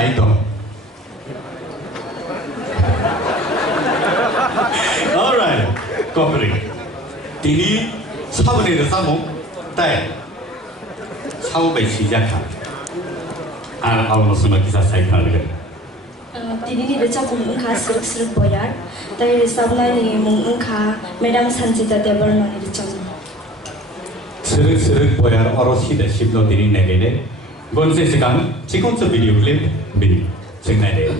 naik dong. Alright, cooperate. Tini sabu ni samu, tay sabu baik sijak kan. Awal semua kisah saya kenal dengan. Tini ni baca mungkah seruk boyar, tapi sabna ni mungkah Madam Sanjita Devarman ni baca. Seruk boyar orosi dah shiplo tini negede. Gonse sekarang, cikgu tu video clip bini, cengai deh.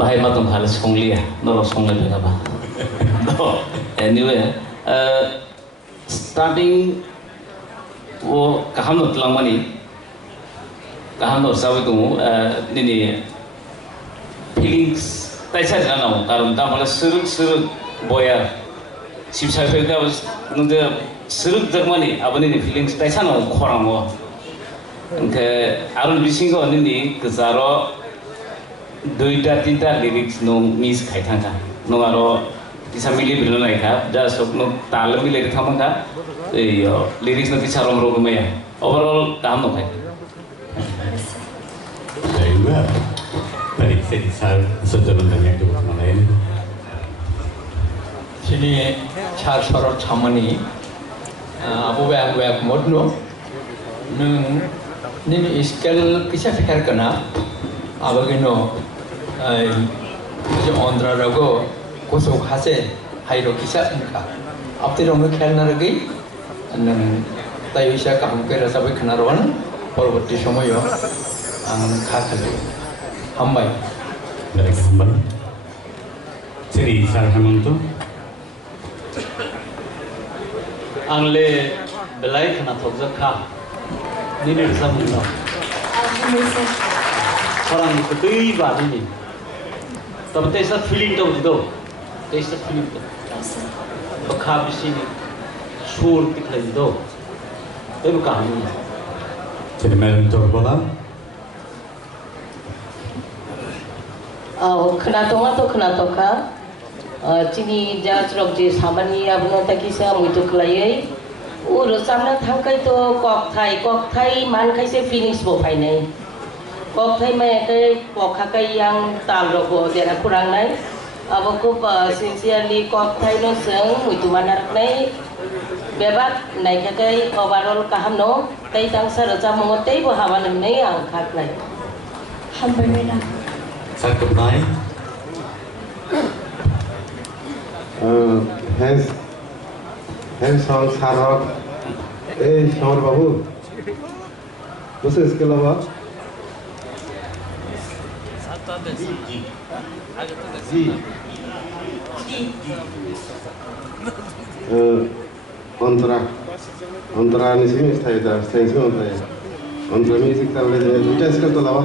Bahaya matung halas kongli ya, nolos kongli apa? Anyway, starting वो कहाँ no तलांगमानी कहाँ no Save तुमु निनी feelings तैसा जाना हो कारण ता माला सुरुक बोया शिवसागर का बस नुदे सुरुक जगमानी अब निनी feelings तैसा ना हो खोरांग हो उनके आरुल बिसिंग को निनी कज़ारो दुईटा तीनटा lyrics नो मिस खाई था नो आरो किसा मिली बिलो नहीं था जा सब नो ताल मिले था मंगा lyrics नो किसा रोम रोग में है overall काम नो है very well tadi saya sejalan dengan itu mana ini sini char sorot chamani abu bang modno nung nini skill kisah fikir kena abagino जो आंध्रा रगो कोसो खासे हाइरो किसा इनका अब तेरे उन्हें खेलना रही नंग तायुषा काम के रसा भी खाना रोवन परवर्ती समय यो खाखले हम भाई dari gambar jadi saya menonton angle belai kena togza kha nini zamunno orang itu tuh iba ini tapi tesa feeling tahu itu tesa feeling tahu bakal di sini sur dikhai itu tapi bukan ini Jadi Madam Torbola. Kenatonga to kenatoka. Cini jajrok je samani abno takisa muitu kelai. Samna thangkai to kok thai man kai se finish bo phai nai. Kok thai mai kai kok khakai yang tam ro bo dera kurang nai. Abako sincerely kok thai no seng muitu manar nai. Bebat nai khakai overall kaham no. Tai tang saraja mongotai bo hawan nai ang khak nai. Hambai mena. Sakit naik. Hands on Sarok. Shamar Babu. What's the skill of Antara ni sini saya dah, saya semua saya. Antara music tak boleh, dua skill tu lawa.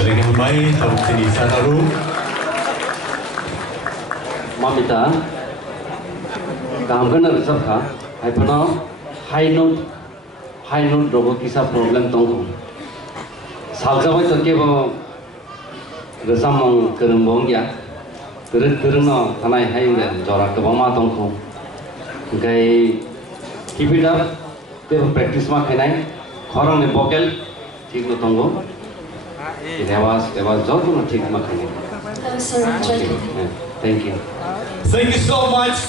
Jadi hambai tahu sini sanaru. Mamita, kamu kan resep kah? Hai pernah high note dogo kisah problem tunggu. Saljawa itu kebo resam kerembong ya. Kerana tanai hai enggak jorak kebama tunggu. Gay keep it up, te practice mak kenai. Orang ni vocal ठीक lo tunggu. Awas jauh tu nak ठीक mak kenai. Sorry, Thank you. Thank you so much.